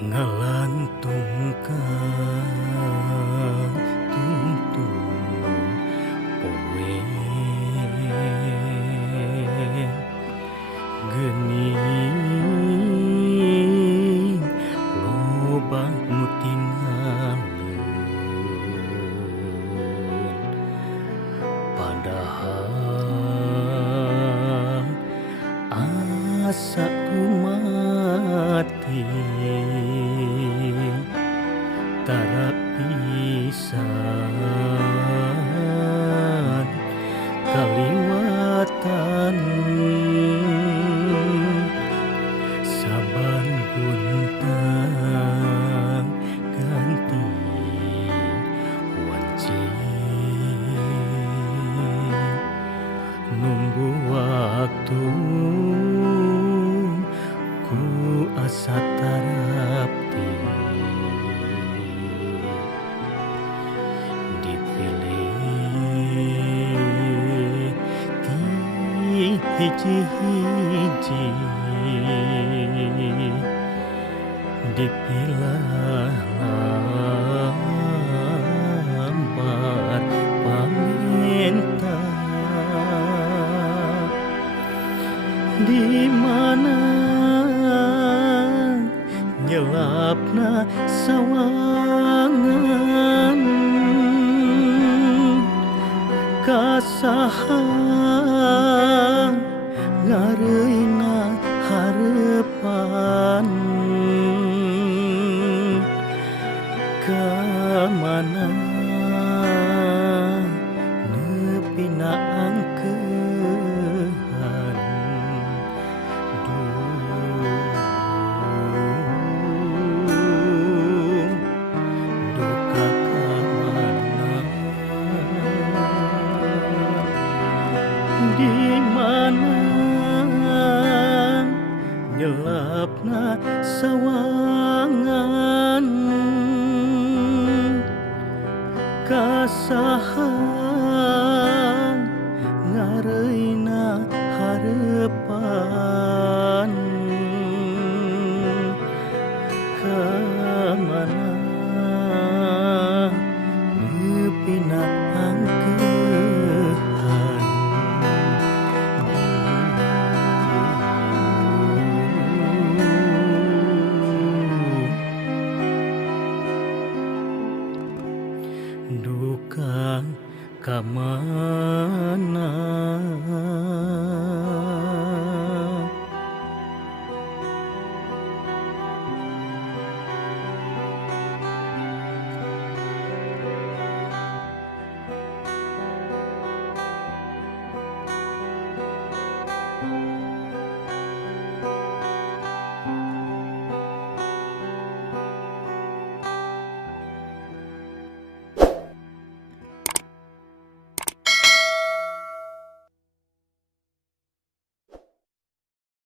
Ngalantungkan tuntung poe geuning loba nu tinggaleun padahal asa mati tara pisan kaliwatan saban guntang ganti wanci nunggu waktu ku asa tarapti dipilih ti hiji-hiji dipilah lambar paminta di mana nyelapna sawangan kasaha ngareuna harepan kamana nepina angkehan duka kamana di mana nyelapna sawangan kasaha ngareuna harepan kamana nepina angkehan duka kamana